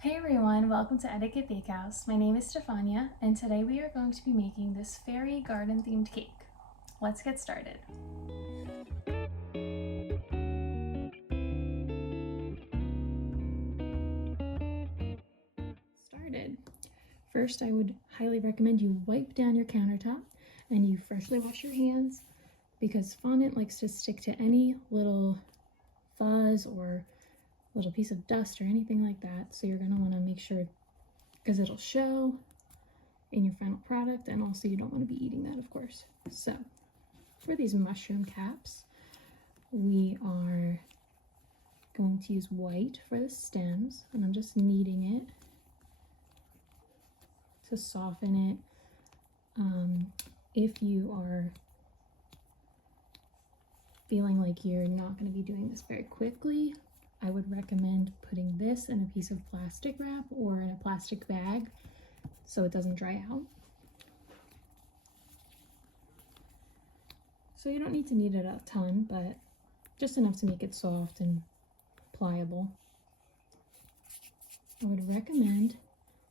Hey everyone, welcome to Etiquette Bakehouse. My name is Stefania, and today we are going to be making this fairy garden themed cake. Let's get started. First, I would highly recommend you wipe down your countertop and you freshly wash your hands because fondant likes to stick to any little fuzz or little piece of dust or anything like that. So you're going to want to make sure because it'll show in your final product, and also you don't want to be eating that, of course. So for these mushroom caps, we are going to use white for the stems, and I'm just kneading it to soften it. If you are feeling like you're not going to be doing this very quickly, I would recommend putting this in a piece of plastic wrap or in a plastic bag so it doesn't dry out. So you don't need to knead it a ton, but just enough to make it soft and pliable. I would recommend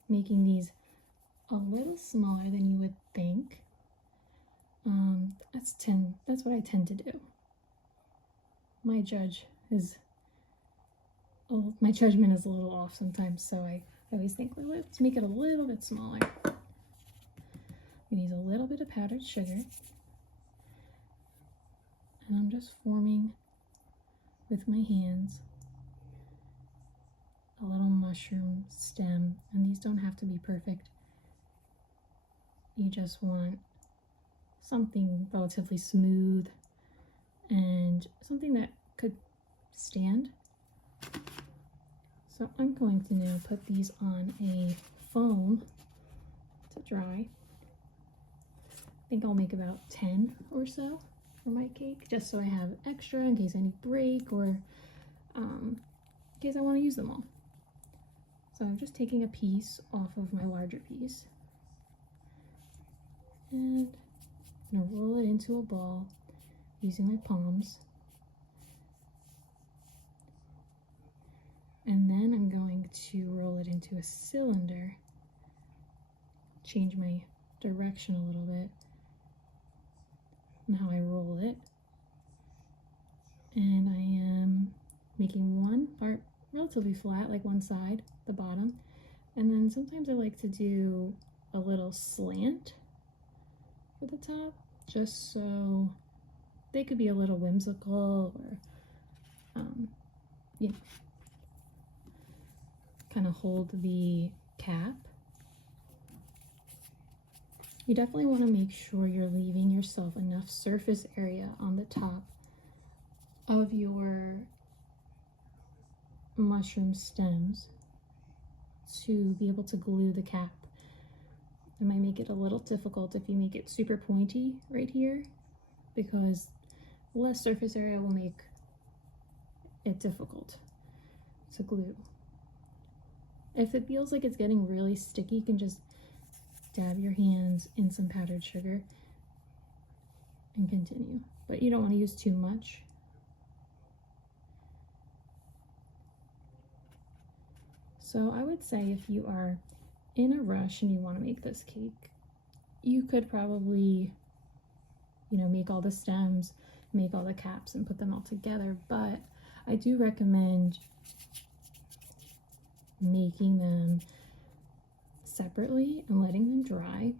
making these a little smaller than you would think. That's what I tend to do. My judgment is a little off sometimes, so I always think, well, let's make it a little bit smaller. We need a little bit of powdered sugar, and I'm just forming with my hands a little mushroom stem, and these don't have to be perfect. You just want something relatively smooth and something that could stand. So I'm going to now put these on a foam to dry. I think I'll make about 10 or so for my cake, just so I have extra in case I need break or in case I want to use them all. So I'm just taking a piece off of my larger piece, and I'm going to roll it into a ball using my palms. And then I'm going to roll it into a cylinder, change my direction a little bit and how I roll it. And I am making one part relatively flat, like one side, the bottom. And then sometimes I like to do a little slant for the top, just so they could be a little whimsical or, you know, kind of hold the cap. You definitely want to make sure you're leaving yourself enough surface area on the top of your mushroom stems to be able to glue the cap. It might make it a little difficult if you make it super pointy right here, because less surface area will make it difficult to glue. If it feels like it's getting really sticky, you can just dab your hands in some powdered sugar and continue. But you don't want to use too much. So I would say if you are in a rush and you want to make this cake, you could probably, make all the stems, make all the caps, and put them all together. But I do recommend making them separately and letting them dry.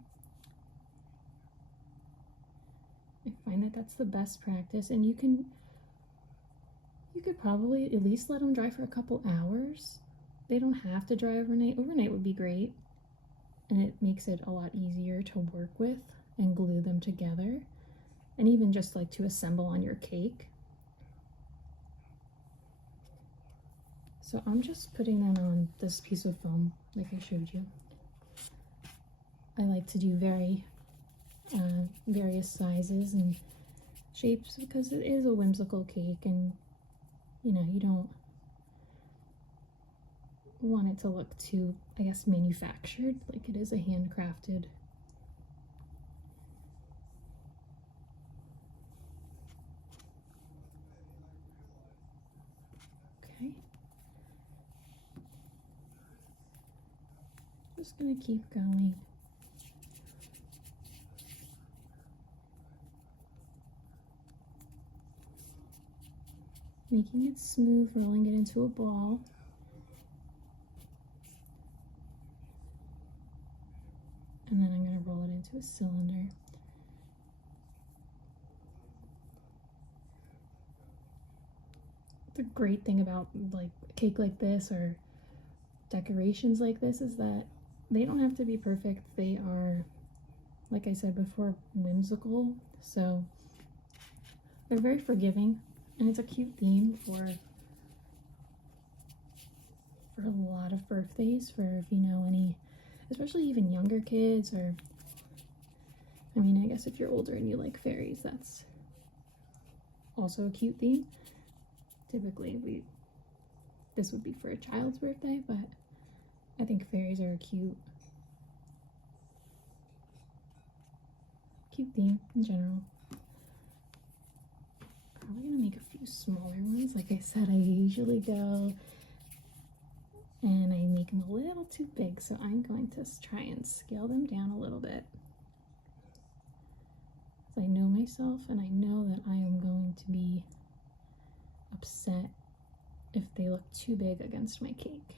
I find that that's the best practice, and you could probably at least let them dry for a couple hours. They don't have to dry overnight. Overnight would be great, and it makes it a lot easier to work with and glue them together, and even just like to assemble on your cake. So I'm just putting them on this piece of foam like I showed you. I like to do various sizes and shapes because it is a whimsical cake, and you don't want it to look too, I guess, manufactured, like it is a handcrafted. Okay. Just gonna keep going. Making it smooth, rolling it into a ball. And then I'm going to roll it into a cylinder. The great thing about like a cake like this or decorations like this is that they don't have to be perfect. They are, like I said before, whimsical. So they're very forgiving, and it's a cute theme for a lot of birthdays, for if you know any, especially even younger kids, or I mean, I guess if you're older and you like fairies, that's also a cute theme. Typically this would be for a child's birthday, but I think fairies are a cute theme in general. Probably gonna make a few smaller ones. Like I said, I usually go and I make them a little too big, so I'm going to try and scale them down a little bit. I know myself, and I know that I am going to be upset if they look too big against my cake.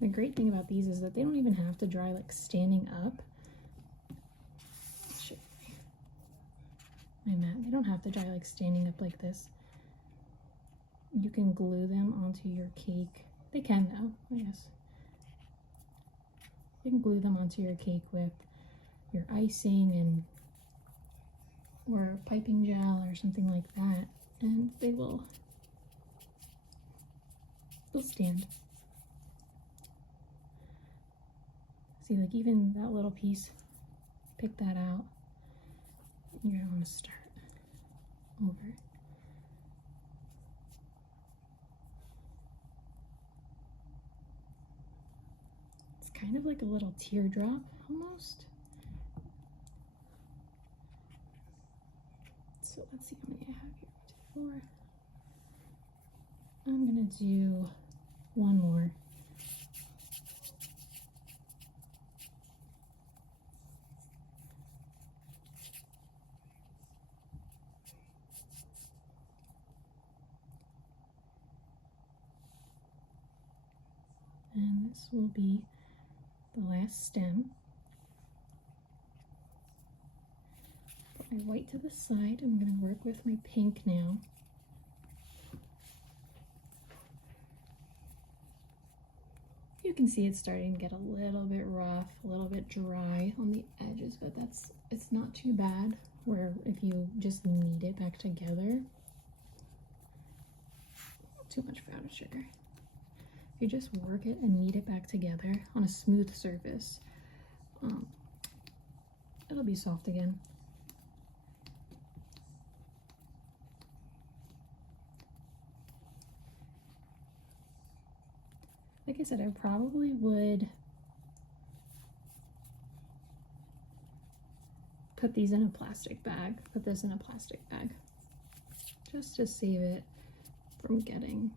The great thing about these is that they don't even have to dry like standing up. They don't have to dry like standing up like this. You can glue them onto your cake. They can though, I guess. You can glue them onto your cake with your icing and or piping gel or something like that, and they'll stand. See, like even that little piece, pick that out. You're gonna want to start over. It's kind of like a little teardrop almost. So let's see how many I have here. 4. I'm gonna do one more. And this will be the last stem. Put my white to the side. I'm going to work with my pink now. You can see it's starting to get a little bit rough, a little bit dry on the edges, but it's not too bad, where if you just knead it back together, too much powdered sugar. If you just work it and knead it back together on a smooth surface, it'll be soft again. Like I said, I probably would put these in a plastic bag, put this in a plastic bag, just to save it from getting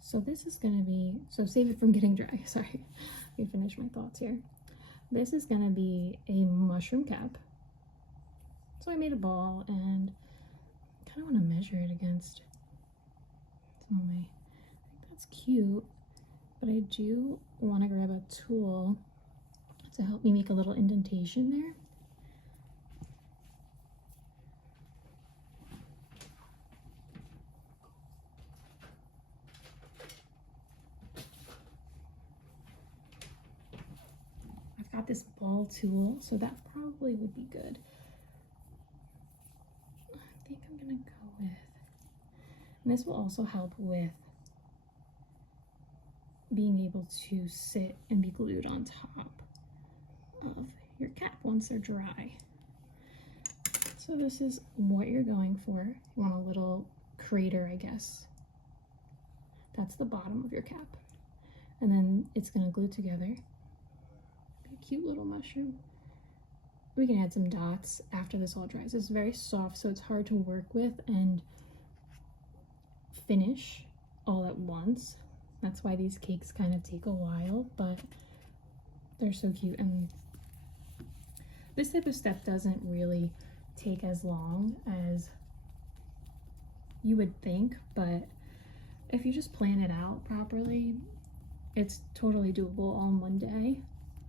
so this is going to be, so save it from getting dry. Sorry, let me finish my thoughts here. This is going to be a mushroom cap. So I made a ball and kind of want to measure it against some of my, I think that's cute, but I do want to grab a tool to help me make a little indentation there. I've got this ball tool, so that probably would be good. I think I'm gonna go with, and this will also help with being able to sit and be glued on top of your cap once they're dry. So this is what you're going for. You want a little crater, I guess. That's the bottom of your cap. And then it's gonna glue together. A cute little mushroom. we can add some dots after this all dries. It's very soft, so it's hard to work with and finish all at once. That's why these cakes kind of take a while, but they're so cute. And this type of step doesn't really take as long as you would think, but if you just plan it out properly, it's totally doable all in one day.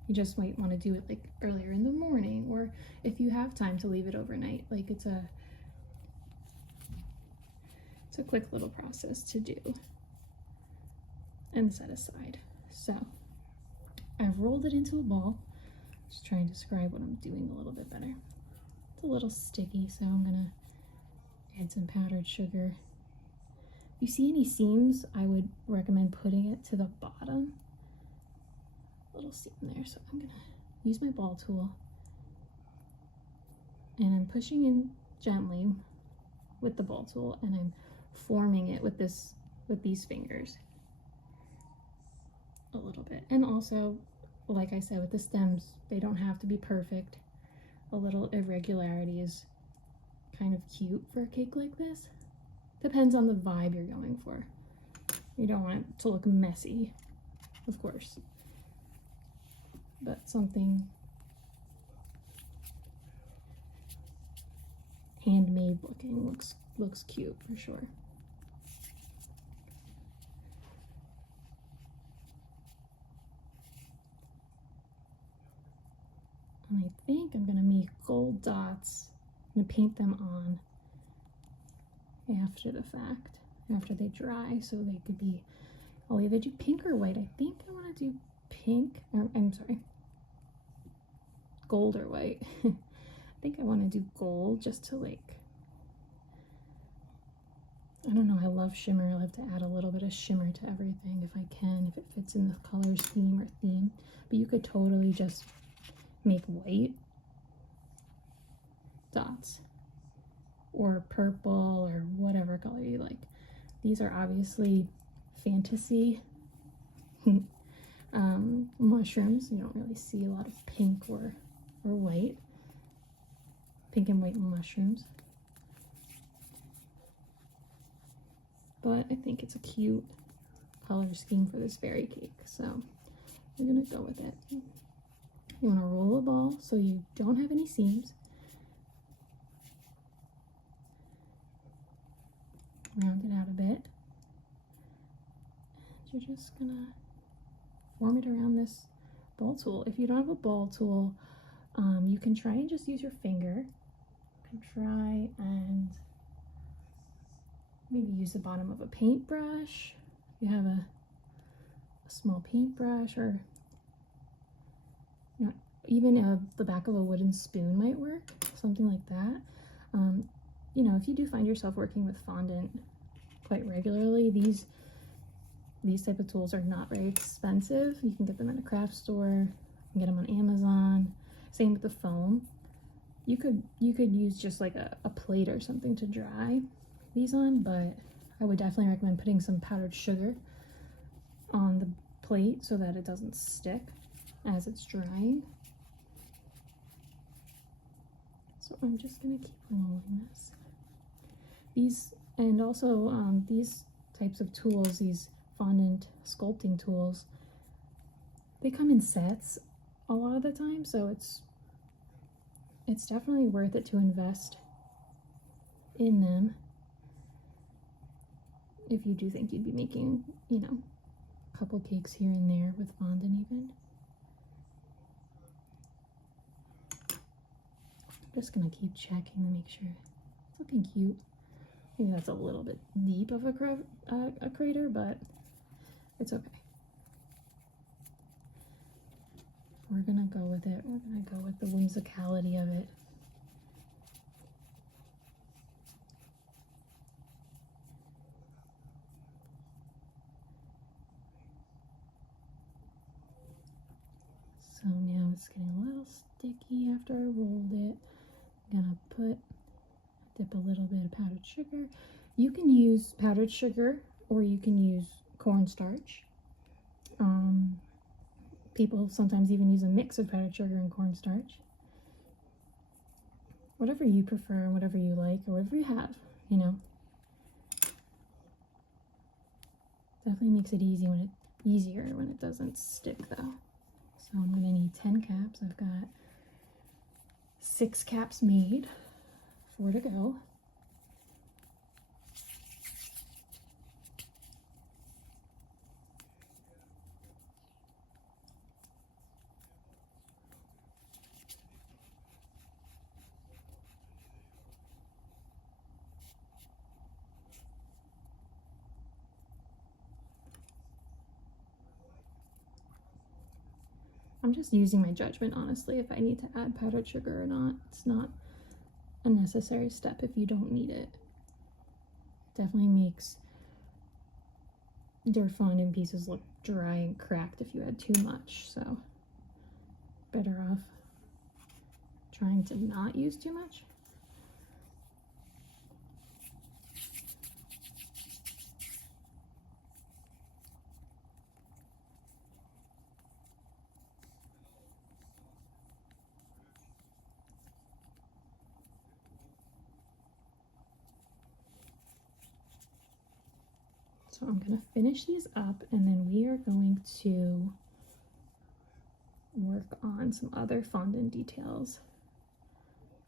You just might want to do it like earlier in the morning, or if you have time to leave it overnight. Like it's a quick little process to do and set aside. So I've rolled it into a ball. Just trying to describe what I'm doing a little bit better. It's a little sticky, so I'm gonna add some powdered sugar. If you see any seams, I would recommend putting it to the bottom. Little seam there, so I'm gonna use my ball tool and I'm pushing in gently with the ball tool, and I'm forming it with these fingers a little bit. And also, like I said, with the stems, they don't have to be perfect. A little irregularity is kind of cute for a cake like this. Depends on the vibe you're going for. You don't want it to look messy, of course, but something handmade looking looks cute for sure. And I think I'm gonna make gold dots. I'm gonna paint them on after the fact, after they dry, so they could be, I'll either do pink or white. I think I want to do pink, or I'm sorry, gold or white. I think I want to do gold just to, like, I don't know, I love shimmer. I love to add a little bit of shimmer to everything if I can, if it fits in the color scheme or theme. But you could totally just make white dots or purple or whatever color you like. These are obviously fantasy mushrooms. You don't really see a lot of pink or white. Pink and white mushrooms. But I think it's a cute color scheme for this fairy cake, so we're gonna go with it. You wanna roll a ball so you don't have any seams. Round it out a bit. And you're just gonna form it around this ball tool. If you don't have a ball tool, you can try and just use your finger. You can try and maybe use the bottom of a paintbrush. You have a small paintbrush, or you know, even the back of a wooden spoon might work, something like that. You know, if you do find yourself working with fondant quite regularly, these type of tools are not very expensive. You can get them at a craft store, you can get them on Amazon. Same with the foam. You could use just like a plate or something to dry these on, but I would definitely recommend putting some powdered sugar on the plate so that it doesn't stick as it's drying. So I'm just gonna keep rolling this. These types of tools, these fondant sculpting tools, they come in sets a lot of the time, so it's definitely worth it to invest in them if you do think you'd be making, you know, a couple cakes here and there with fondant even. I'm just gonna keep checking to make sure it's looking cute. Maybe that's a little bit deep of a crater, but it's okay. We're gonna go with it. We're gonna go with the whimsicality of it. So now it's getting a little sticky after I rolled it. I'm gonna dip a little bit of powdered sugar. You can use powdered sugar or you can use cornstarch. People sometimes even use a mix of powdered sugar and cornstarch. whatever you prefer, whatever you like, or whatever you have, you know. Definitely makes it easier when it doesn't stick though. So I'm gonna need 10 caps. I've got 6 caps made, 4 to go. I'm just using my judgment, honestly, if I need to add powdered sugar or not. It's not a necessary step if you don't need it. Definitely makes your fondant pieces look dry and cracked if you add too much, so better off trying to not use too much. So I'm going to finish these up, and then we are going to work on some other fondant details.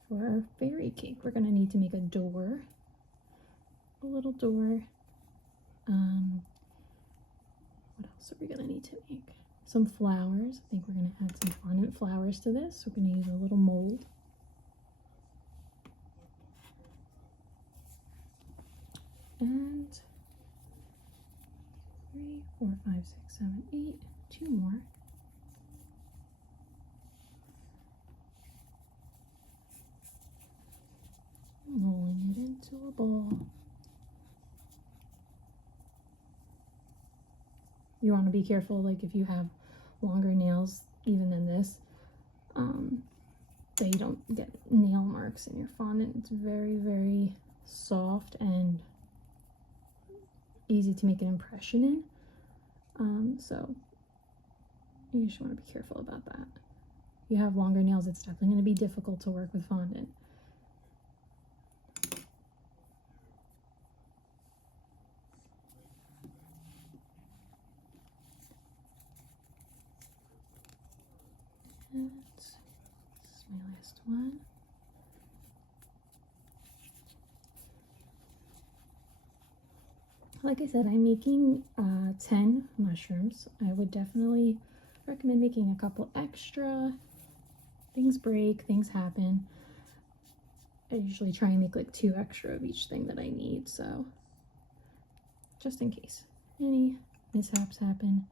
For our fairy cake, we're going to need to make a door, a little door. What else are we going to need to make? Some flowers. I think we're going to add some fondant flowers to this. We're going to use a little mold. And 3, 4, 5, 6, 7, 8, 2 more. Rolling it into a ball. You want to be careful, like if you have longer nails even than this, that you don't get nail marks in your fondant. It's very, very soft and easy to make an impression in. So you just want to be careful about that. If you have longer nails, it's definitely going to be difficult to work with fondant. And this is my last one. Like I said, I'm making 10 mushrooms. I would definitely recommend making a couple extra. Things break, things happen. I usually try and make like 2 extra of each thing that I need, so just in case any mishaps happen,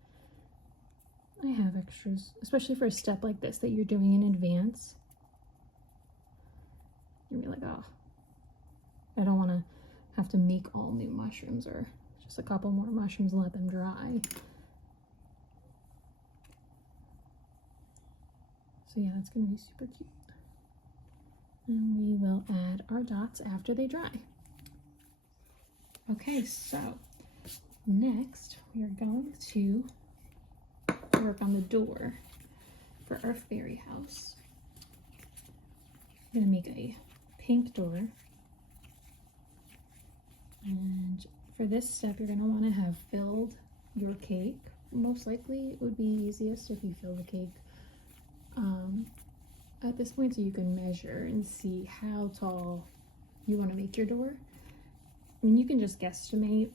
I have extras, especially for a step like this that you're doing in advance. You'll be like, oh, I don't want to have to make all new mushrooms, or just a couple more mushrooms and let them dry. So yeah, that's going to be super cute. And we will add our dots after they dry. Okay, so next we are going to work on the door for our fairy house. I'm going to make a pink door. And for this step, you're going to want to have filled your cake. Most likely it would be easiest if you fill the cake at this point, so you can measure and see how tall you want to make your door. I mean, you can just guesstimate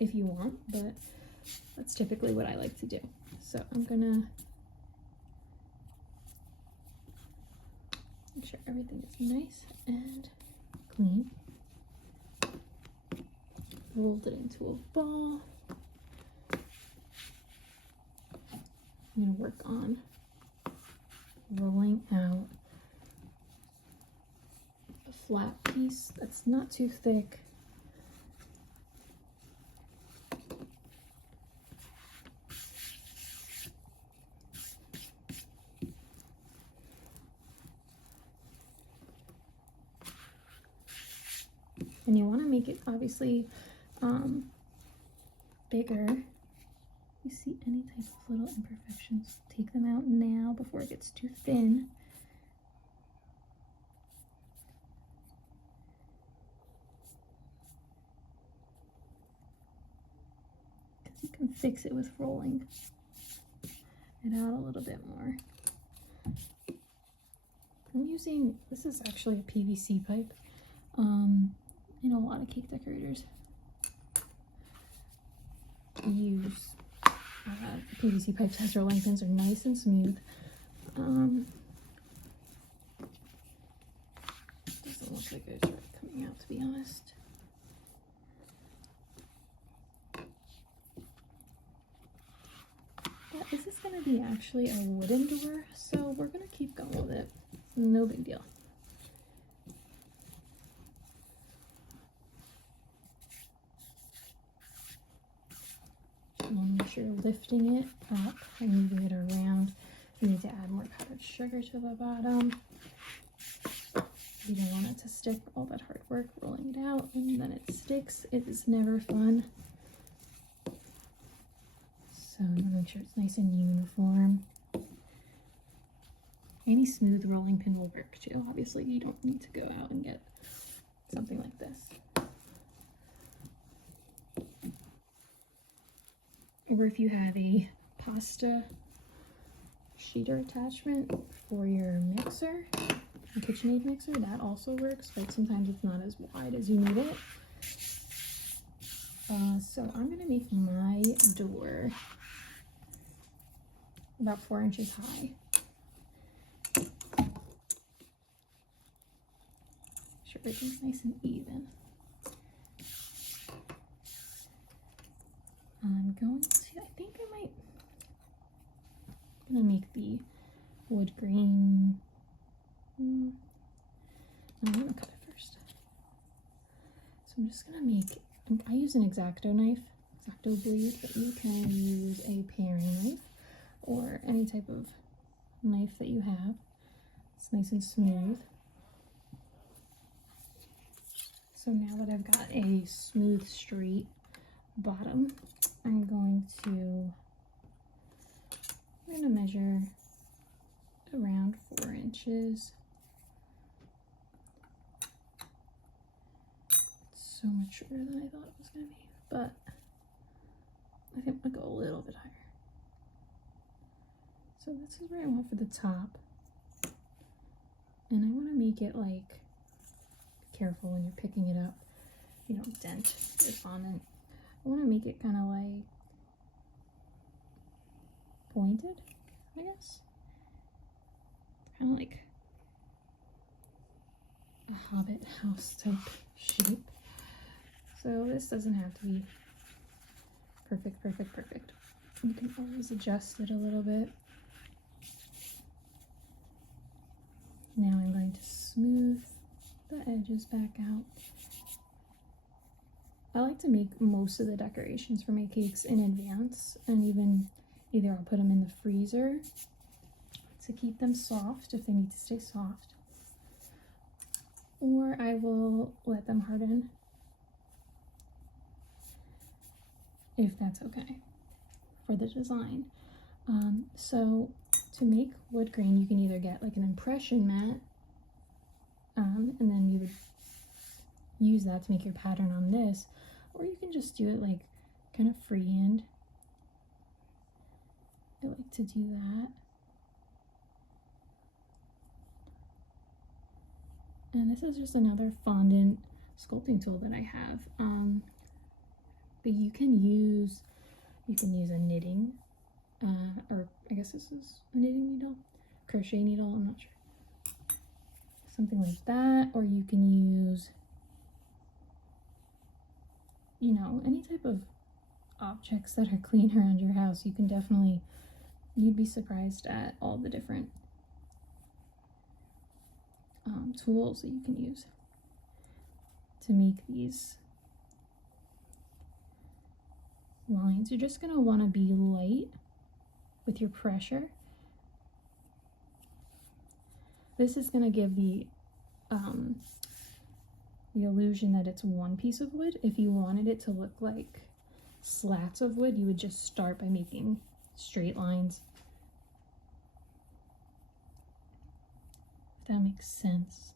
if you want, but that's typically what I like to do. So I'm gonna make sure everything is nice and clean. Rolled it into a ball. I'm going to work on rolling out a flat piece that's not too thick. And you want to make it obviously bigger you see any type of little imperfections, take them out now before it gets too thin. Because you can fix it with rolling it out a little bit more. I'm using, this is actually a PVC pipe. In a lot of cake decorators use PVC pipes as rolling pins. Are nice and smooth. Doesn't look like it's really coming out, to be honest. But this is going to be actually a wooden door, so we're going to keep going with it. No big deal. Make sure you're lifting it up and moving it around. You need to add more powdered sugar to the bottom. You don't want it to stick. All that hard work rolling it out and then it sticks. It is never fun. So I'm gonna make sure it's nice and uniform. Any smooth rolling pin will work too. Obviously, you don't need to go out and get something like this. Or if you have a pasta sheeter attachment for your mixer, a KitchenAid mixer, that also works, but sometimes it's not as wide as you need it. So I'm gonna make my door about 4 inches high. Sure everything's nice and even. I'm going to, I'm gonna make the wood grain. I'm gonna cut it first. So I'm just gonna make, I use an X-Acto knife, X-Acto blade, but you can use a paring knife or any type of knife that you have. It's nice and smooth. So now that I've got a smooth, straight bottom, I'm going to measure around 4 inches. It's so much shorter than I thought it was going to be, but I think I'll go a little bit higher. So this is where I want for the top, and I want to make it like, be careful when you're picking it up, you don't dent your fondant. I want to make it kind of like pointed, I guess. Kind of like a Hobbit house type shape. So this doesn't have to be perfect, perfect, perfect. You can always adjust it a little bit. Now I'm going to smooth the edges back out. I like to make most of the decorations for my cakes in advance, and even either I'll put them in the freezer to keep them soft if they need to stay soft, or I will let them harden if that's okay for the design. So to make wood grain, you can either get like an impression mat, and then you would use that to make your pattern on this, or you can just do it like kind of freehand. I like to do that. And this is just another fondant sculpting tool that I have. But you can use a knitting, or I guess this is a knitting needle, crochet needle, I'm not sure. Something like that, or you can use, you know, any type of objects that are clean around your house. You can definitely, you'd be surprised at all the different tools that you can use to make these lines. You're just going to want to be light with your pressure. This is going to give the illusion that it's one piece of wood. If you wanted it to look like slats of wood, you would just start by making straight lines. If that makes sense.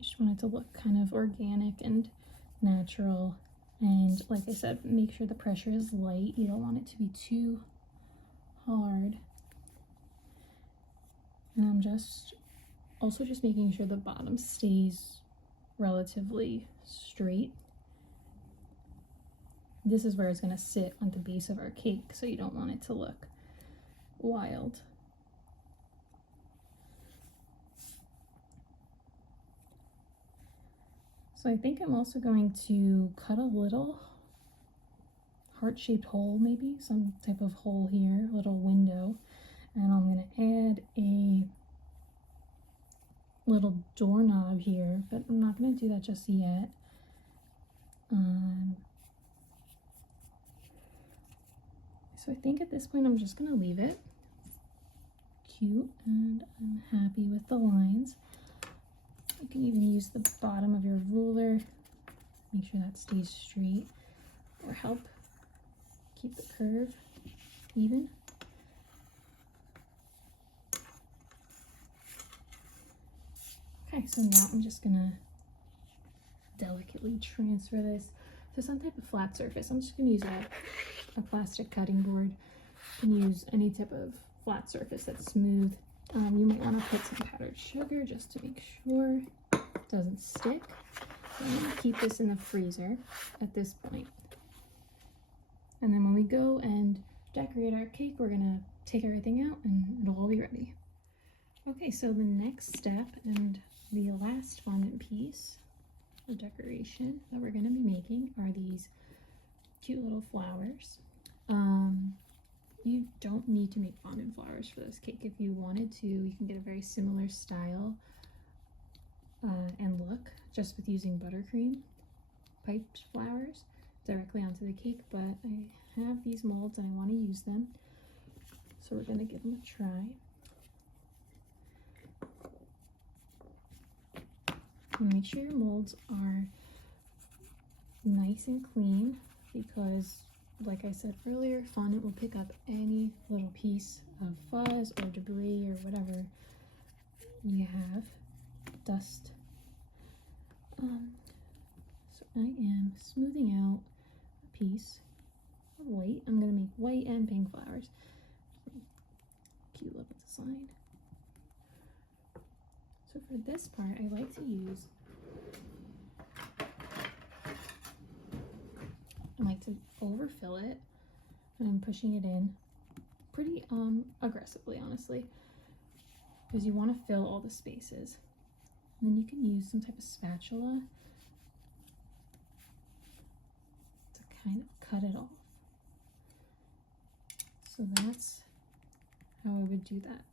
Just want it to look kind of organic and natural. And like I said, make sure the pressure is light. You don't want it to be too hard. And I'm just making sure the bottom stays relatively straight. This is where it's going to sit on the base of our cake, so you don't want it to look wild. So I think I'm also going to cut a little heart-shaped hole, maybe some type of hole here, a little window, and I'm going to add a little doorknob here, but I'm not going to do that just yet. So I think at this point I'm just going to leave it cute, and I'm happy with the lines. You can even use the bottom of your ruler, make sure that stays straight, or help keep the curve even. Okay, so now I'm just gonna delicately transfer this to some type of flat surface. I'm just gonna use a plastic cutting board. You can use any type of flat surface that's smooth. You might want to put some powdered sugar just to make sure it doesn't stick. So I'm going to keep this in the freezer at this point. And then when we go and decorate our cake, we're going to take everything out and it'll all be ready. Okay, so the next step and the last fondant piece of decoration that we're going to be making are these cute little flowers. You don't need to make fondant flowers for this cake. If you wanted to, you can get a very similar style and look just with using buttercream piped flowers directly onto the cake, but I have these molds and I want to use them, so we're going to give them a try. And make sure your molds are nice and clean, because like I said earlier, fondant will pick up any little piece of fuzz or debris or whatever you have, dust. So I am smoothing out a piece of white. I'm going to make white and pink flowers. Cute little design. So for this part, I like to use, I like to overfill it, and I'm pushing it in pretty aggressively, honestly, because you want to fill all the spaces. And then you can use some type of spatula to kind of cut it off. So that's how I would do that.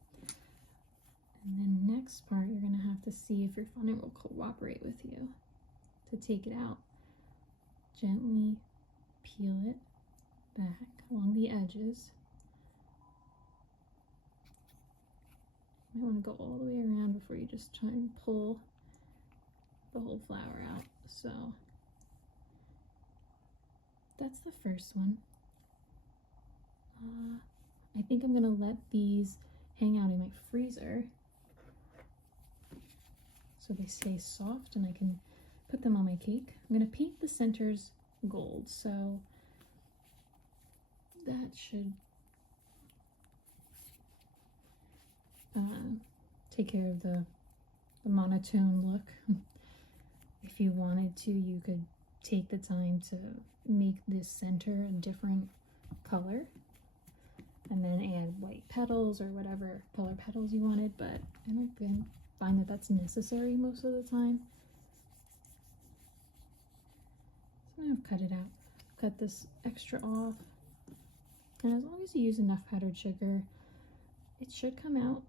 And then next part, you're going to have to see if your fondant will cooperate with you to take it out. Gently peel it back along the edges. You might want to go all the way around before you just try and pull the whole flower out. So that's the first one. I think I'm going to let these hang out in my freezer so they stay soft and I can put them on my cake. I'm going to paint the centers gold, so that should take care of the monotone look. If you wanted to, you could take the time to make this center a different color and then add white petals or whatever color petals you wanted, but I don't find that that's necessary most of the time. So I'm going to cut it out. Cut this extra off, and as long as you use enough powdered sugar, it should come out.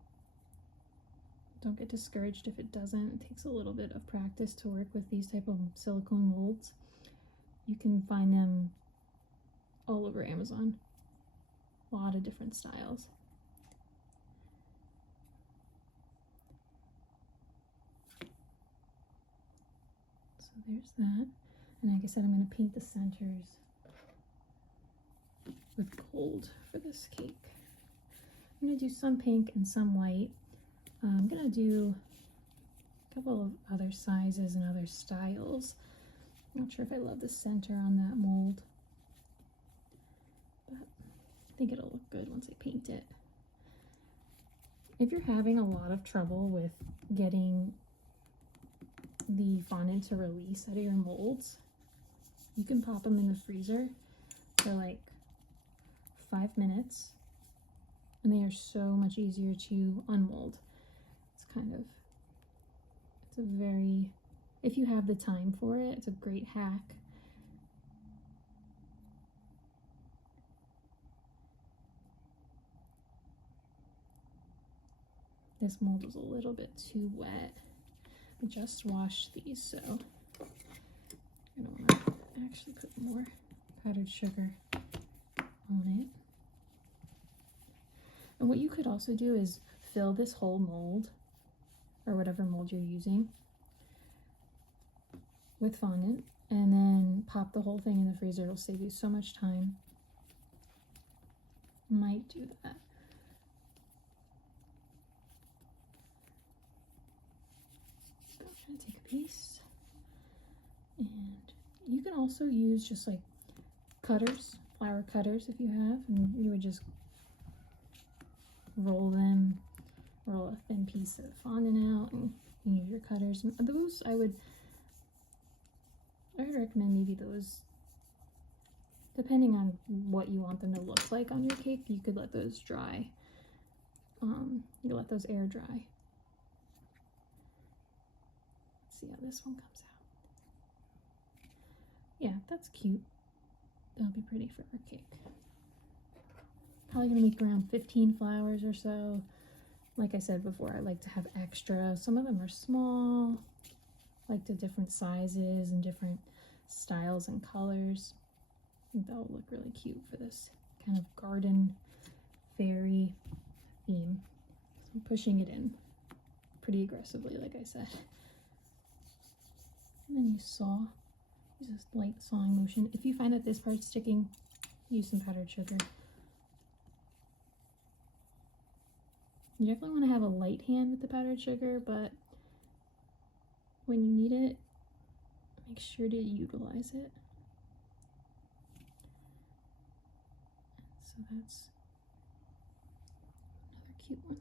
Don't get discouraged if it doesn't. It takes a little bit of practice to work with these type of silicone molds. You can find them all over Amazon. A lot of different styles. there's that. And like I said, I'm going to paint the centers with gold for this cake. I'm going to do some pink and some white. I'm going to do a couple of other sizes and other styles. I'm not sure if I love the center on that mold, but I think it'll look good once I paint it. If you're having a lot of trouble with getting the fondant to release out of your molds, you can pop them in the freezer for like 5 minutes, and they are so much easier to unmold. It's a very, if you have the time for it, it's a great hack. This mold was a little bit too wet. I just washed these, so I don't want to actually put more powdered sugar on it. And what you could also do is fill this whole mold, or whatever mold you're using, with fondant, and then pop the whole thing in the freezer. It'll save you so much time. Might do that. I'm gonna take a piece, and you can also use just like cutters, flower cutters if you have, and you would just roll a thin piece of fondant out and use your cutters. And those I would recommend maybe those, depending on what you want them to look like on your cake. You could let those dry. You let those air dry. Let's see how this one comes out. Yeah, that's cute. That'll be pretty for our cake. Probably gonna make around 15 flowers or so. Like I said before, I like to have extra. Some of them are small, like the different sizes and different styles and colors. I think that will look really cute for this kind of garden fairy theme. So I'm pushing it in pretty aggressively, like I said. And then you saw, use this light sawing motion. If you find that this part's sticking, use some powdered sugar. You definitely want to have a light hand with the powdered sugar, but when you need it, make sure to utilize it. So that's another cute one.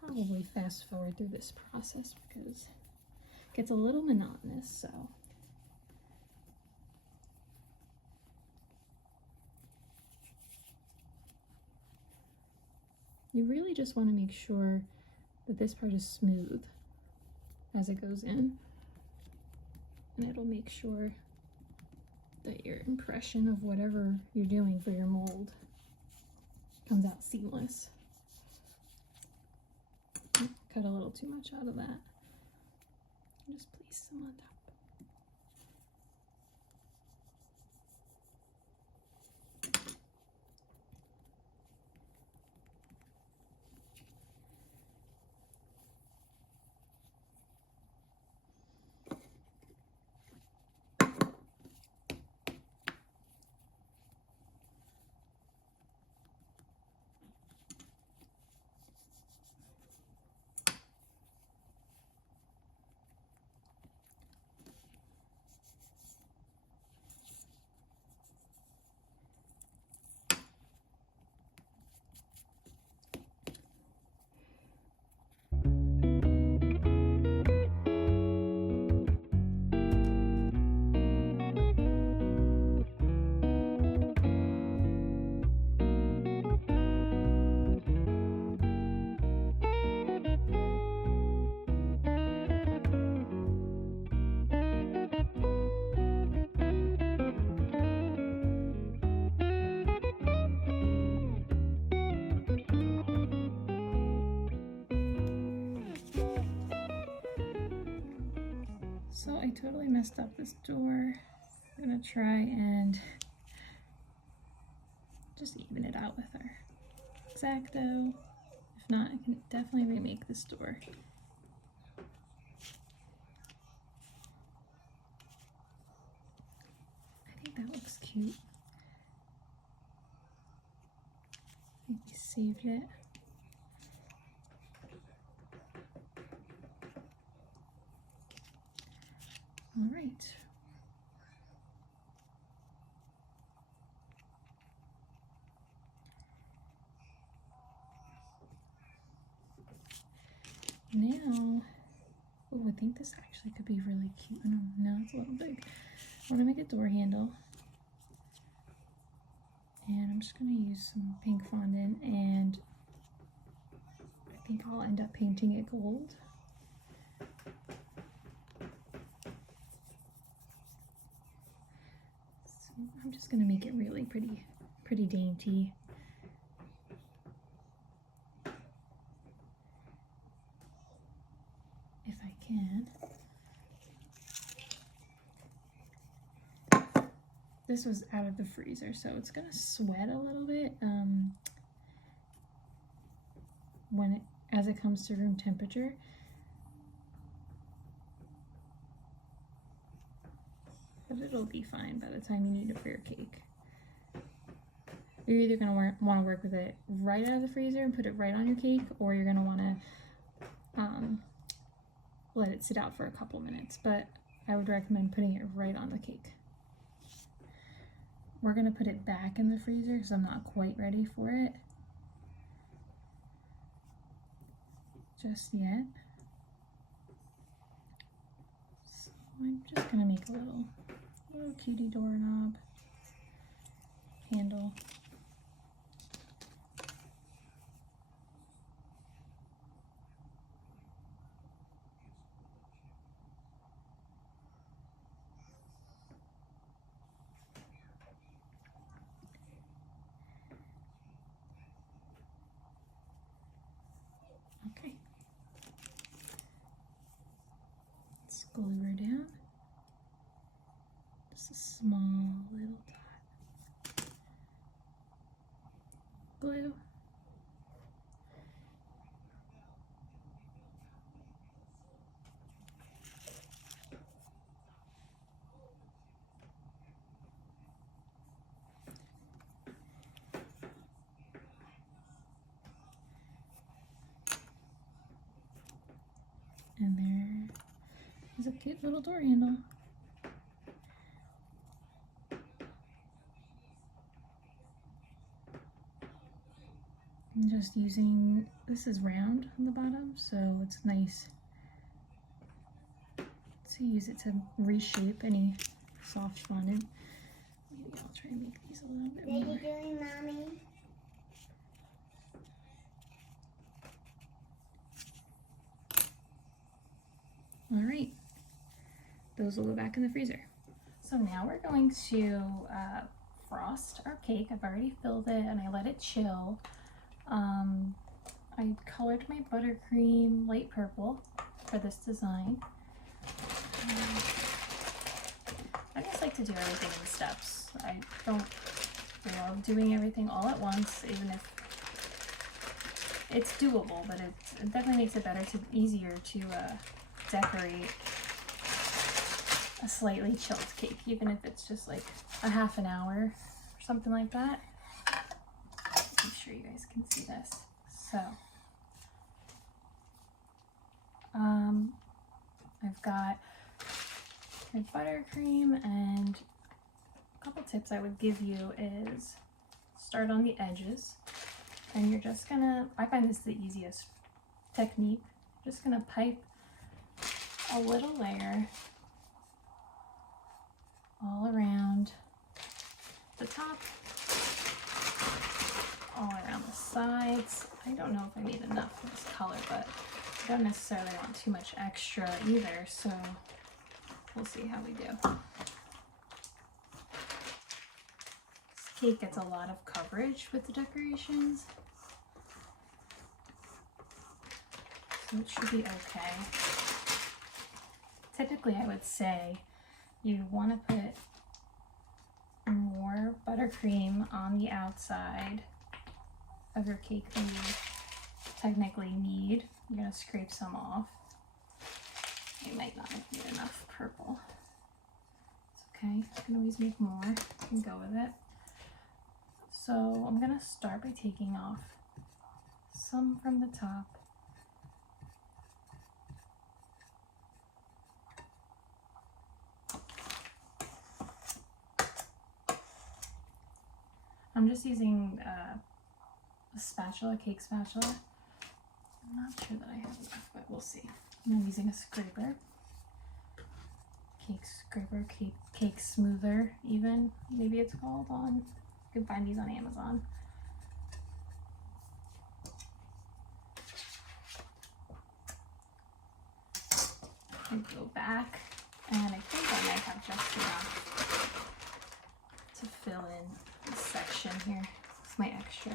Probably fast forward through this process because it gets a little monotonous, so. You really just want to make sure that this part is smooth as it goes in, and it'll make sure that your impression of whatever you're doing for your mold comes out seamless. Cut a little too much out of that. Just place some on top. So I totally messed up this door. I'm gonna try and just even it out with our X-Acto. If not, I can definitely remake this door. I think that looks cute. I think we saved it. All right. Now, oh, I think this actually could be really cute. Oh, no, it's a little big. I want to make a door handle. And I'm just going to use some pink fondant, and I think I'll end up painting it gold. So I'm just going to make it really pretty dainty. If I can. This was out of the freezer, so it's gonna sweat a little bit as it comes to room temperature. But it'll be fine by the time you need it for your cake. You're either gonna want to work with it right out of the freezer and put it right on your cake, or you're gonna want to let it sit out for a couple minutes. But I would recommend putting it right on the cake. We're going to put it back in the freezer because I'm not quite ready for it just yet. So I'm just going to make a little cutie doorknob handle. Okay, let's glue her down. Just a small little dot. Glue. And there is a cute little door handle. I'm just using, this is round on the bottom, so it's nice to use it to reshape any soft fondant. Maybe I'll try and make these a little bit more. What are you doing, Mommy? All right, those will go back in the freezer. So now we're going to frost our cake. I've already filled it and I let it chill. I colored my buttercream light purple for this design. I just like to do everything in steps. I don't love doing everything all at once, even if it's doable, but it definitely makes it easier to decorate a slightly chilled cake, even if it's just like a half an hour or something like that. I'm sure you guys can see this. So, I've got my buttercream, and a couple tips I would give you is start on the edges, and you're just gonna, I find this the easiest technique, just gonna pipe a little layer all around the top, all around the sides. I don't know if I need enough of this color, but I don't necessarily want too much extra either, so we'll see how we do. This cake gets a lot of coverage with the decorations, so it should be okay. Typically, I would say you want to put more buttercream on the outside of your cake than you technically need. I'm gonna scrape some off. You might not need enough purple. It's okay, you can always make more and go with it. So I'm gonna start by taking off some from the top. I'm just using a spatula, cake spatula. I'm not sure that I have enough, but we'll see. I'm using a scraper. Cake scraper, cake smoother even, maybe it's called on. You can find these on Amazon. And go back, and I think I might have just enough to fill in this section here. It's my extra.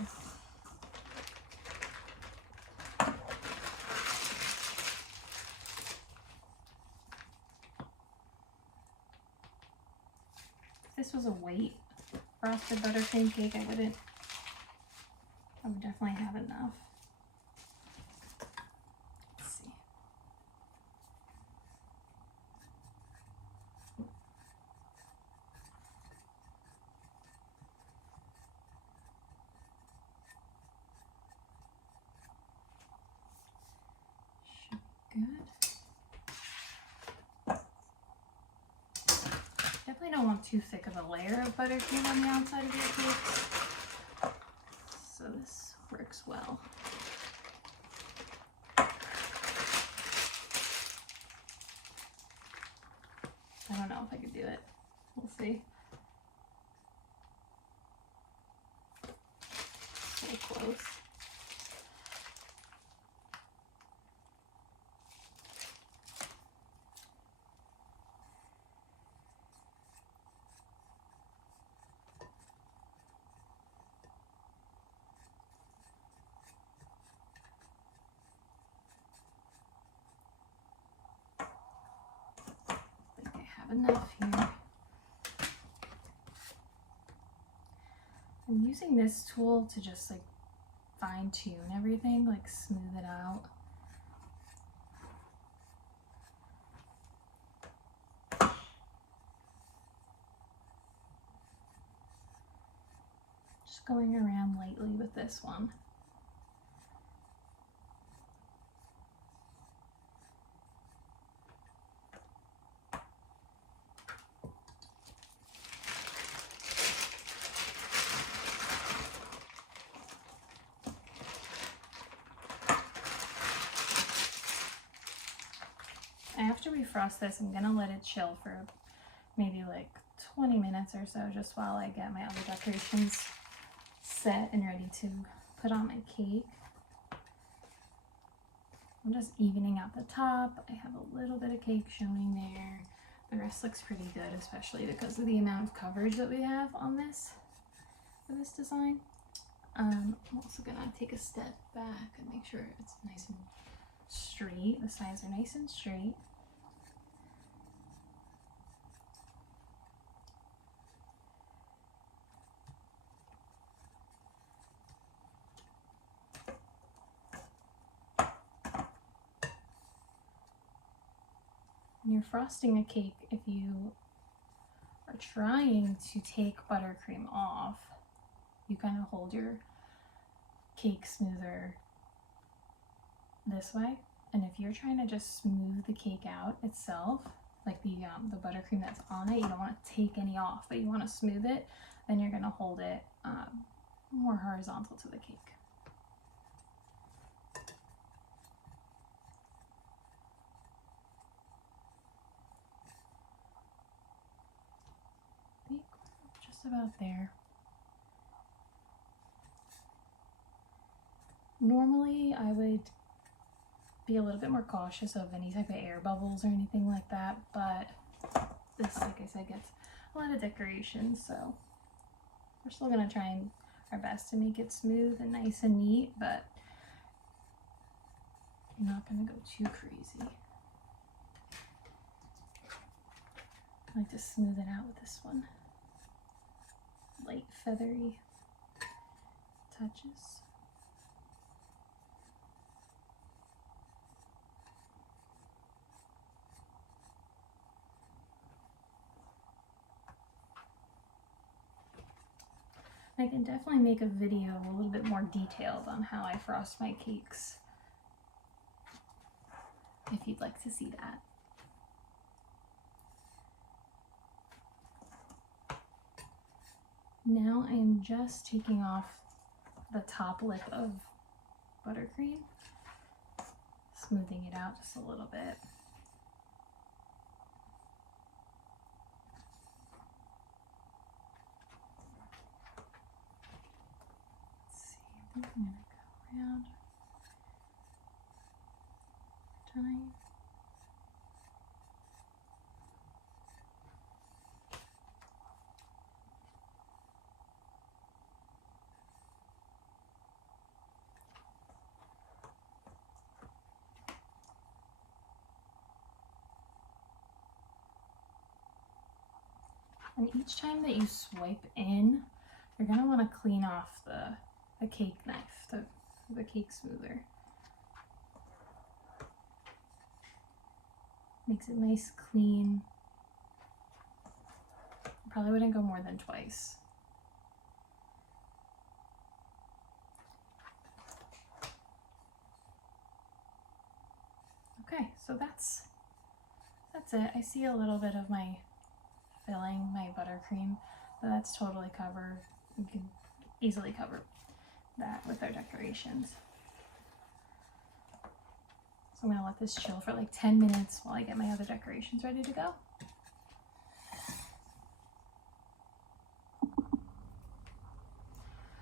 If this was a white frosted buttercream cake, I would definitely have enough. Let's see. Should be good. Definitely don't want too thick of a layer of buttercream on the outside of your cake. So this works well. I don't know if I could do it. We'll see. So close. Enough here. I'm using this tool to just like fine tune everything, like smooth it out. Just going around lightly with this one. After we frost this, I'm gonna let it chill for maybe like 20 minutes or so, just while I get my other decorations set and ready to put on my cake. I'm just evening out the top. I have a little bit of cake showing there. The rest looks pretty good, especially because of the amount of coverage that we have on this for this design. I'm also gonna take a step back and make sure it's nice and straight. The sides are nice and straight. When you're frosting a cake, if you are trying to take buttercream off, you kind of hold your cake smoother this way. And if you're trying to just smooth the cake out itself, like the buttercream that's on it, you don't want to take any off, but you want to smooth it, then you're going to hold it more horizontal to the cake. Just about there. Normally I would be a little bit more cautious of any type of air bubbles or anything like that, but this, like I said, gets a lot of decoration, so we're still gonna try our best to make it smooth and nice and neat, but I'm not gonna go too crazy. I like to smooth it out with this one. Light feathery touches. I can definitely make a video a little bit more detailed on how I frost my cakes, if you'd like to see that. Now I am just taking off the top lip of buttercream, smoothing it out just a little bit. Let's see, I think I'm gonna go around time. And each time that you swipe in, you're going to want to clean off the cake knife, the cake smoother. Makes it nice, clean. Probably wouldn't go more than twice. Okay, so that's it. I see a little bit of my filling, my buttercream, but that's totally covered. You can easily cover that with our decorations. So I'm gonna let this chill for like 10 minutes while I get my other decorations ready to go.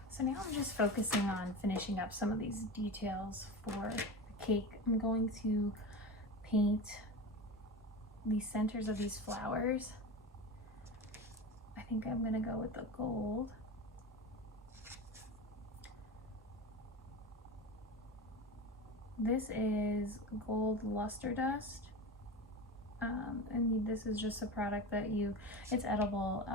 So now I'm just focusing on finishing up some of these details for the cake. I'm going to paint the centers of these flowers. I think I'm gonna go with the gold. This is gold luster dust. And this is just a product that it's edible.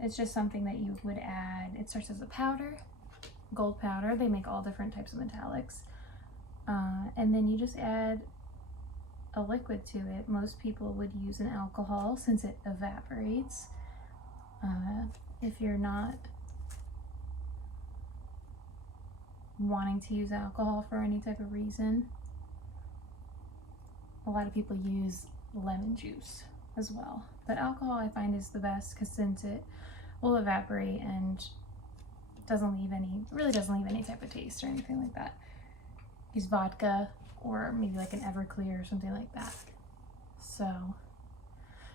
It's just something that you would add. It starts as a powder, gold powder. They make all different types of metallics. And then you just add a liquid to it. Most people would use an alcohol since it evaporates. If you're not wanting to use alcohol for any type of reason, a lot of people use lemon juice as well. But alcohol I find is the best because since it will evaporate and really doesn't leave any type of taste or anything like that. Use vodka or maybe like an Everclear or something like that. So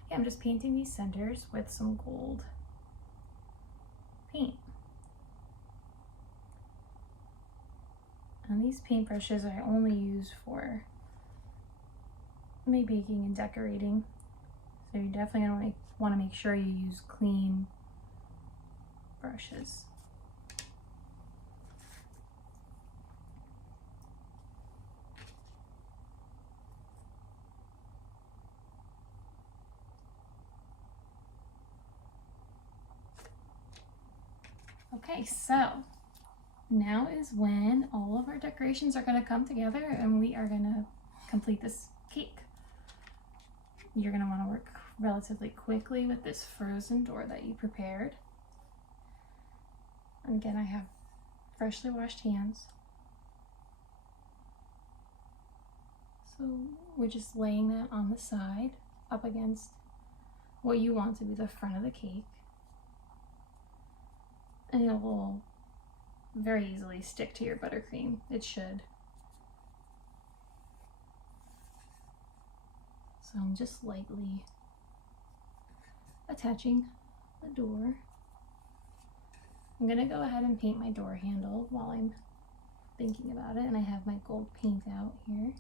yeah, I'm just painting these centers with some gold paint. And these paintbrushes I only use for my baking and decorating. So you definitely want to make sure you use clean brushes. Okay, so now is when all of our decorations are going to come together and we are going to complete this cake. You're going to want to work relatively quickly with this frozen door that you prepared. And again, I have freshly washed hands. So we're just laying that on the side up against what you want to be the front of the cake. And it will very easily stick to your buttercream. It should. So I'm just lightly attaching the door. I'm gonna go ahead and paint my door handle while I'm thinking about it, and I have my gold paint out here.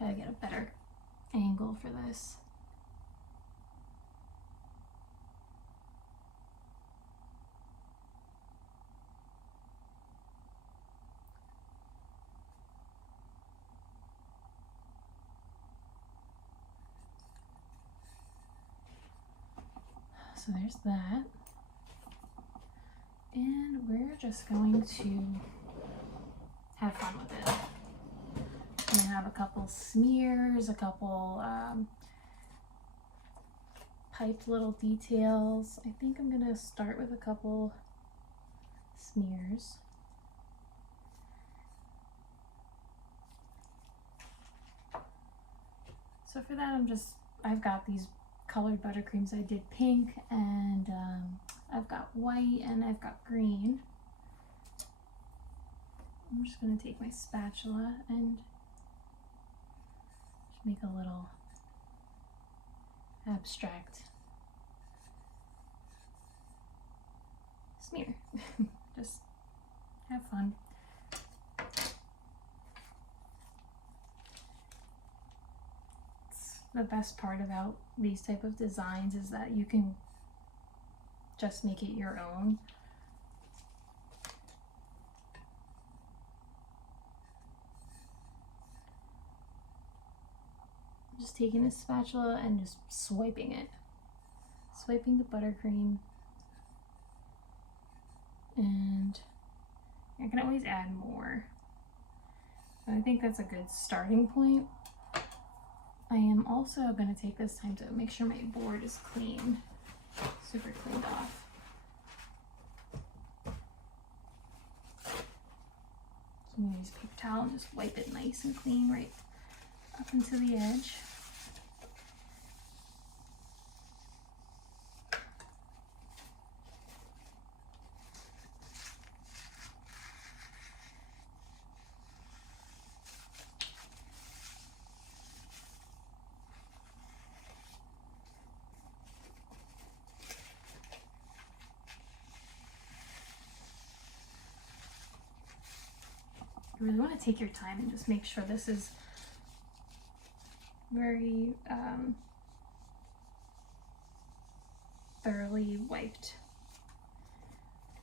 Gotta get a better angle for this. So there's that. And we're just going to have fun with it. I'm gonna have a couple smears, a couple piped little details. I think I'm gonna start with a couple smears. So for that, I've got these colored buttercreams. I did pink, and I've got white, and I've got green. I'm just gonna take my spatula and just make a little abstract smear. Just have fun. The best part about these type of designs is that you can just make it your own. Just taking a spatula and just swiping it. Swiping the buttercream. And I can always add more. But I think that's a good starting point. I am also going to take this time to make sure my board is clean, super cleaned off. So I'm going to use a paper towel and just wipe it nice and clean right up into the edge. You really want to take your time and just make sure this is very thoroughly wiped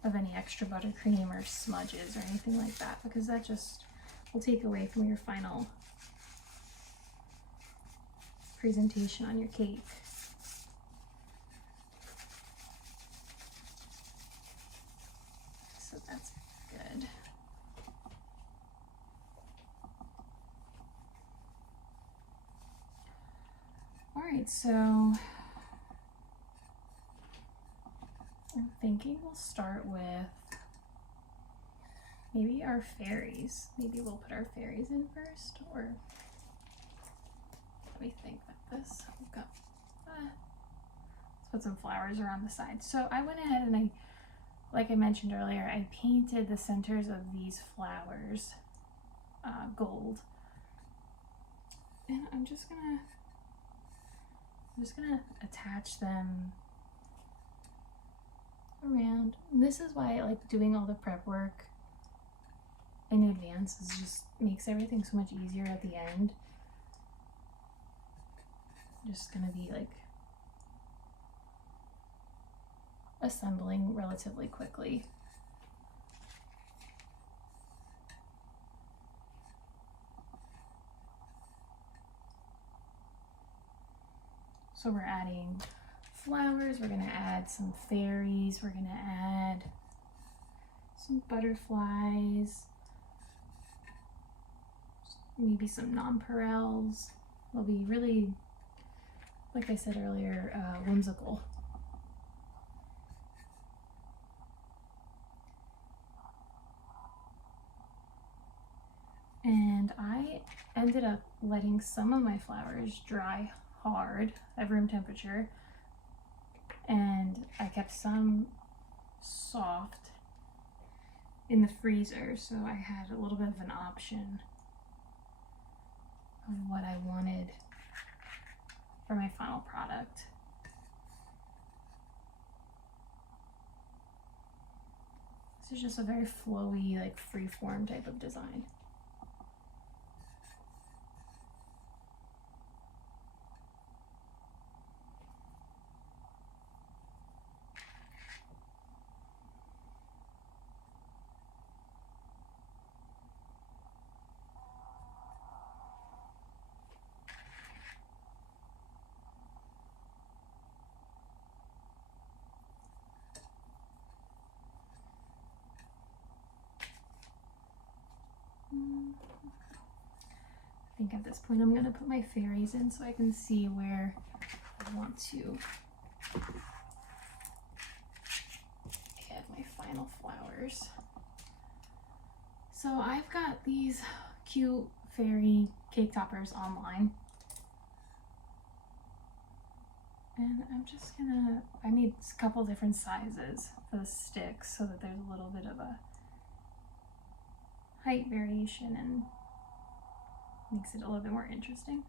of any extra buttercream or smudges or anything like that, because that just will take away from your final presentation on your cake. So that's good. All right, so I'm thinking we'll start with maybe our fairies. Maybe we'll put our fairies in first, or let me think about this. We've got, let's put some flowers around the side. So I went ahead and like I mentioned earlier, I painted the centers of these flowers gold. And I'm just gonna attach them around. And this is why I like doing all the prep work in advance, is just makes everything so much easier at the end. Just gonna be like assembling relatively quickly. So we're adding flowers, we're gonna add some fairies, we're gonna add some butterflies, maybe some nonpareils. They'll be really, like I said earlier, whimsical. And I ended up letting some of my flowers dry hard at room temperature, and I kept some soft in the freezer, so I had a little bit of an option of what I wanted for my final product. This is just a very flowy, like free-form type of design. think at this point I'm going to put my fairies in so I can see where I want to add my final flowers. So I've got these cute fairy cake toppers online. And I'm just gonna, I made a couple different sizes for the sticks so that there's a little bit of a height variation and makes it a little bit more interesting.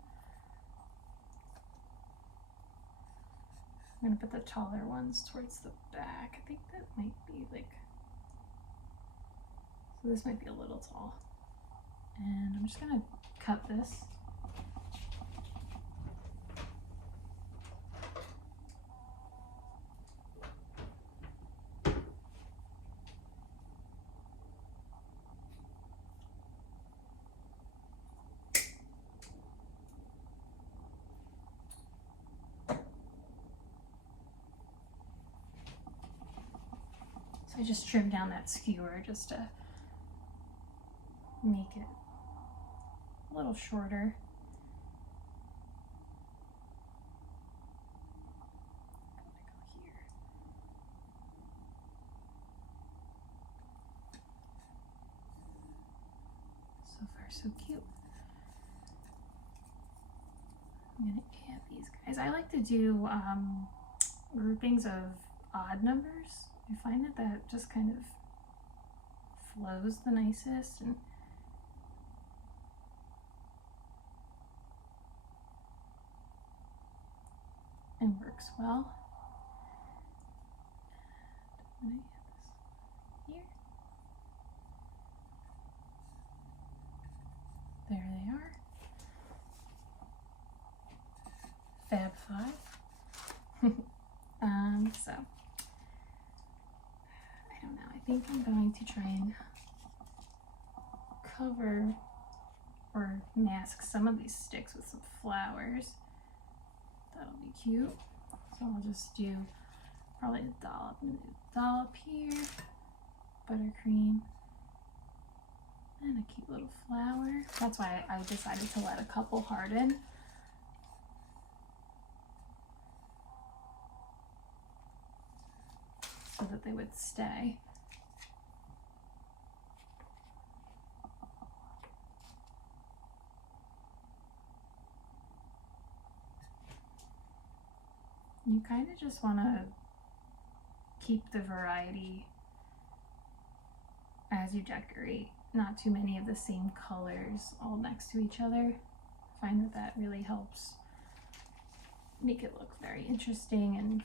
I'm gonna put the taller ones towards the back. I think that might be like, so this might be a little tall. And I'm just gonna cut this. I just trimmed down that skewer just to make it a little shorter. Go here. So far, so cute. I'm gonna add these guys. I like to do groupings of odd numbers. I find that that just kind of flows the nicest and works well. And I'm gonna add this here. There they are. Fab Five. So I don't know. I think I'm going to try and cover or mask some of these sticks with some flowers. That'll be cute. So I'll just do probably a dollop here, buttercream, and a cute little flower. That's why I decided to let a couple harden. So that they would stay. You kind of just want to keep the variety as you decorate. Not too many of the same colors all next to each other. I find that that really helps make it look very interesting and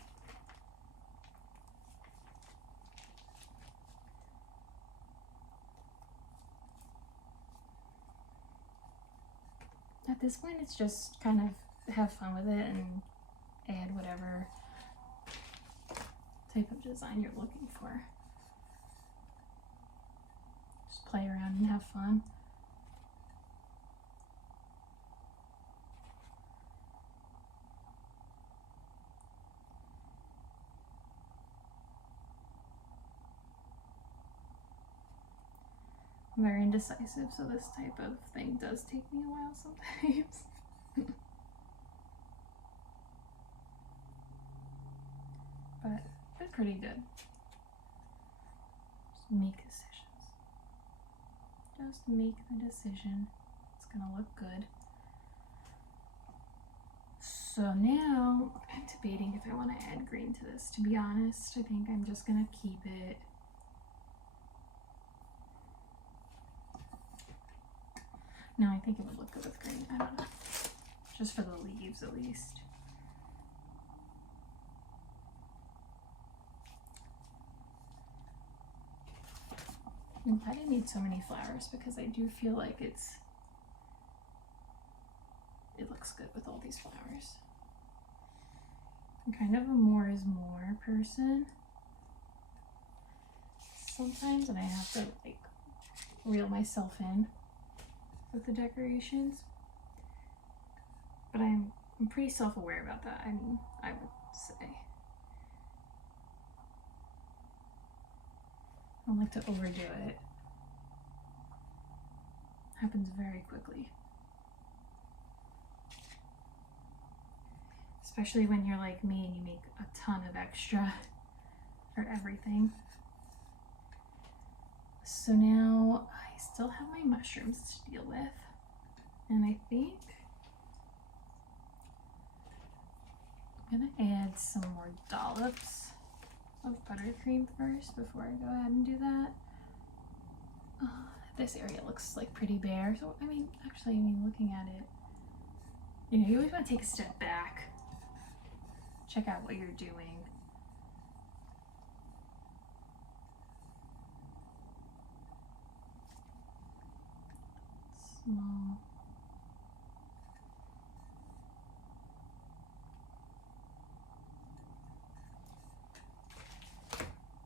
at this point it's just kind of have fun with it and add whatever type of design you're looking for. Just play around and have fun. I'm very indecisive, so this type of thing does take me a while sometimes. But they're pretty good. Just make decisions. Just make the decision. It's gonna look good. So now I'm debating if I want to add green to this. To be honest, I think I'm just gonna keep it. No, I think it would look good with green. I don't know. Just for the leaves at least. I didn't need so many flowers because I do feel like it looks good with all these flowers. I'm kind of a more is more person sometimes, and I have to like reel myself in with the decorations. But I'm pretty self-aware about that. I mean, I would say. I don't like to overdo it. Happens very quickly. especially when you're like me and you make a ton of extra for everything. So now I still have my mushrooms to deal with, and I think I'm gonna add some more dollops of buttercream first before I go ahead and do that. This area looks like pretty bare, so I mean, actually, looking at it, you know, you always want to take a step back, check out what you're doing. Small.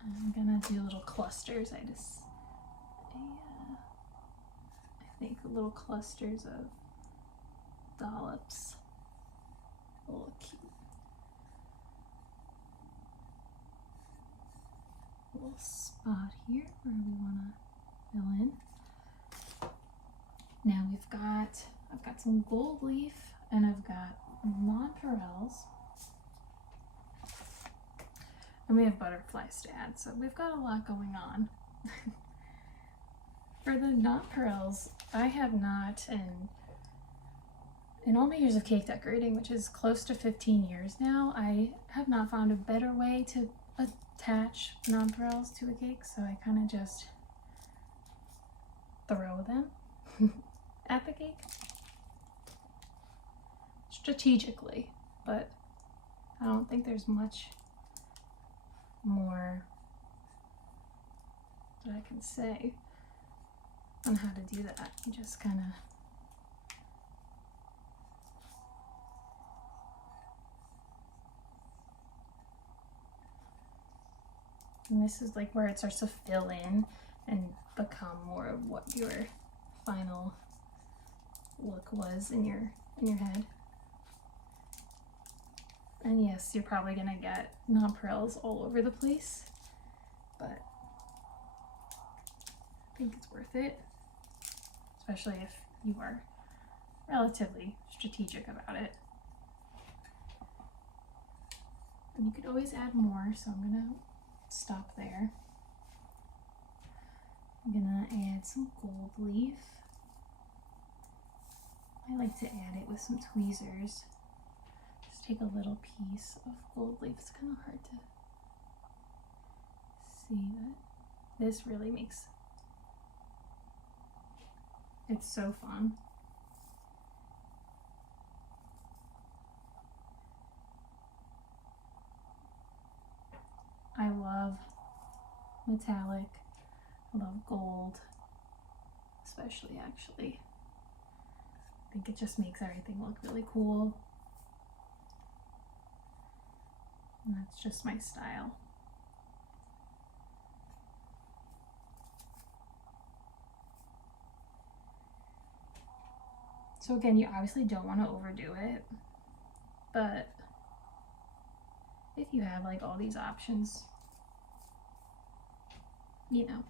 I'm gonna do little clusters. I think little clusters of dollops. A little cute. A little spot here where we wanna fill in. Now I've got some gold leaf and I've got nonpareils. And we have butterflies to add, so we've got a lot going on. For the nonpareils, I have not, in all my years of cake decorating, which is close to 15 years now, I have not found a better way to attach nonpareils to a cake, so I kind of just throw them at the cake. Strategically, but I don't think there's much more that I can say on how to do that. You just kind of and this is like where it starts to fill in and become more of what your final look was in your head. And yes, you're probably gonna get nonpareils all over the place, but I think it's worth it, especially if you are relatively strategic about it. And you could always add more, so I'm gonna stop there. I'm gonna add some gold leaf. I like to add it with some tweezers. Just take a little piece of gold leaf. It's kind of hard to see, but this really makes it so fun. I love metallic. I love gold, especially actually. I think it just makes everything look really cool. And that's just my style. So again, you obviously don't want to overdo it, but if you have like all these options, you know,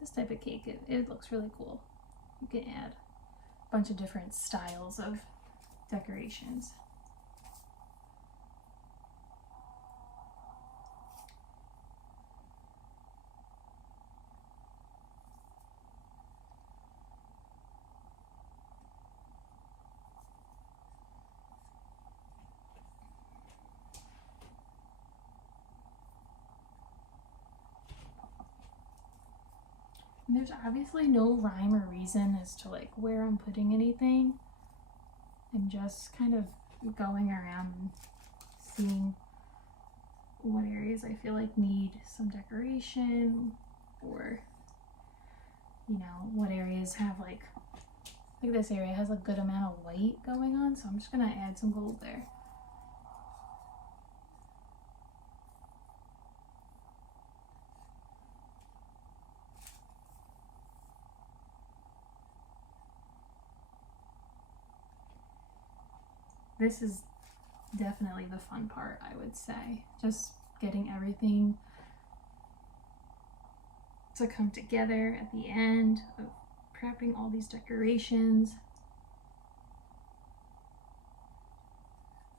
this type of cake, it looks really cool. You can add a bunch of different styles of decorations. And there's obviously no rhyme or reason as to like where I'm putting anything. I'm just kind of going around and seeing what areas I feel like need some decoration, or you know, what areas have like this area has a good amount of white going on, so I'm just gonna add some gold there. This is definitely the fun part, I would say. Just getting everything to come together at the end of prepping all these decorations.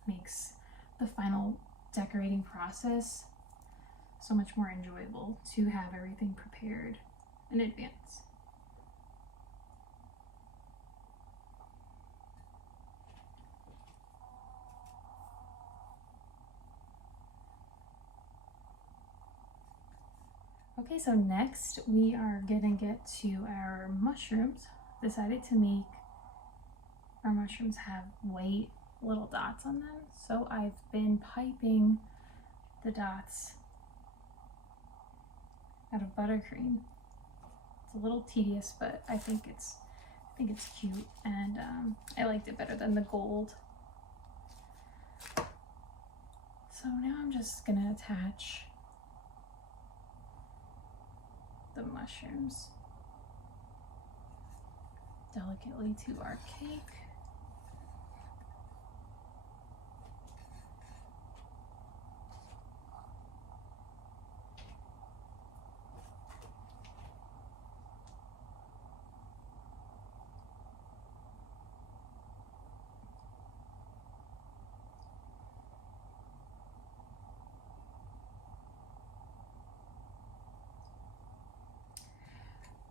makes the final decorating process so much more enjoyable to have everything prepared in advance. Okay, so next we are gonna get to our mushrooms. Decided to make our mushrooms have white little dots on them, so I've been piping the dots out of buttercream. It's a little tedious, but I think it's cute, and I liked it better than the gold. So now I'm just gonna attach the mushrooms delicately to our cake.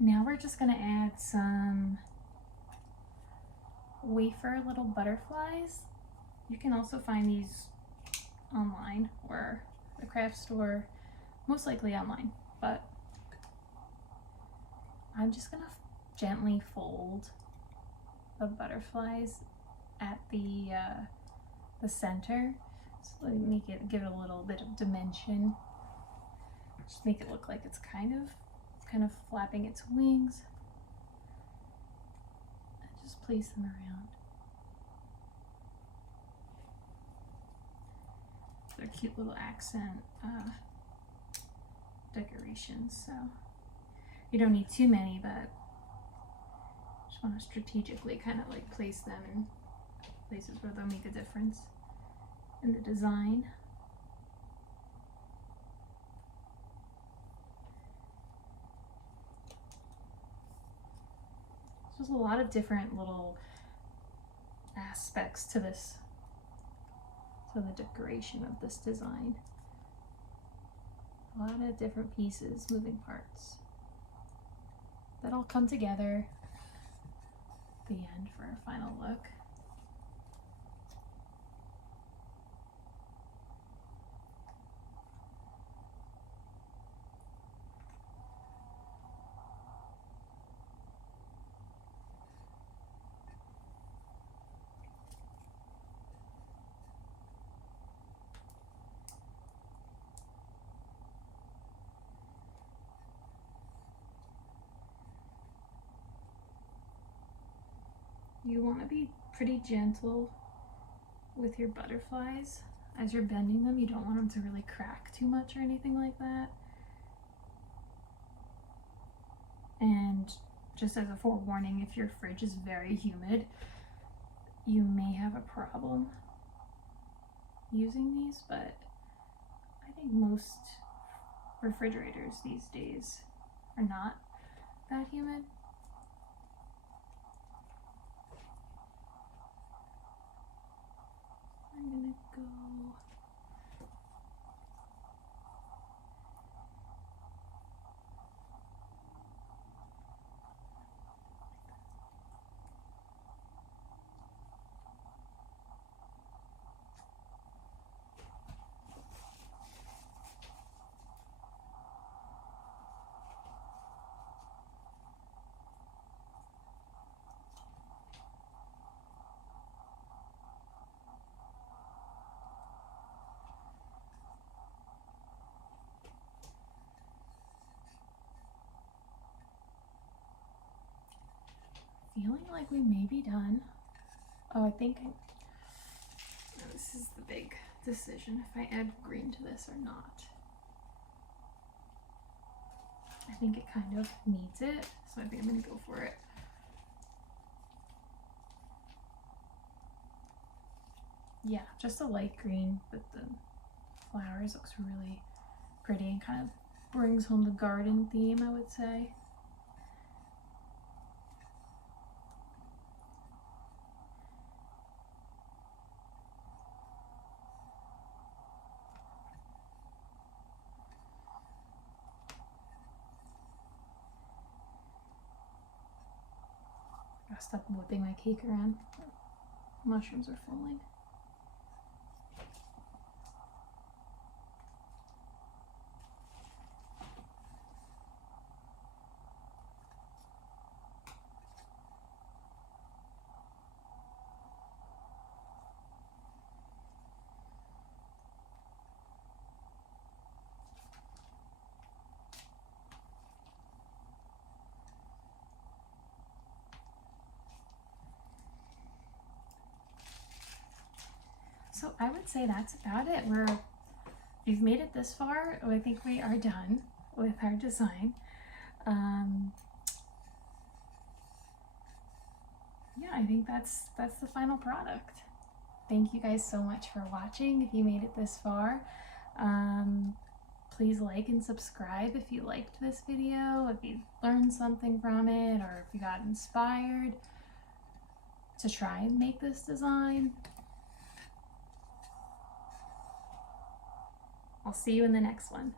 Now we're just gonna add some wafer little butterflies. You can also find these online or the craft store, most likely online, but I'm just gonna gently fold the butterflies at the center, so make it, give it a little bit of dimension. Just make it look like it's kind of flapping its wings. And just place them around. They're cute little accent decorations, so you don't need too many, but just want to strategically kind of like place them in places where they'll make a difference in the design. There's a lot of different little aspects to this, to the decoration of this design. A lot of different pieces, moving parts that all come together at the end for our final look. You want to be pretty gentle with your butterflies as you're bending them. You don't want them to really crack too much or anything like that. And just as a forewarning, if your fridge is very humid, you may have a problem using these, but I think most refrigerators these days are not that humid. I'm gonna go feeling like we may be done. Oh, I think this is the big decision, if I add green to this or not. I think it kind of needs it, so I think I'm gonna go for it. Yeah, just a light green with the flowers looks really pretty and kind of brings home the garden theme, I would say. I'll stop whipping my cake around. Mushrooms are falling. So I would say that's about it. We've made it this far. I think we are done with our design. Yeah, I think that's the final product. Thank you guys so much for watching. If you made it this far, please like and subscribe if you liked this video, if you learned something from it, or if you got inspired to try and make this design. I'll see you in the next one.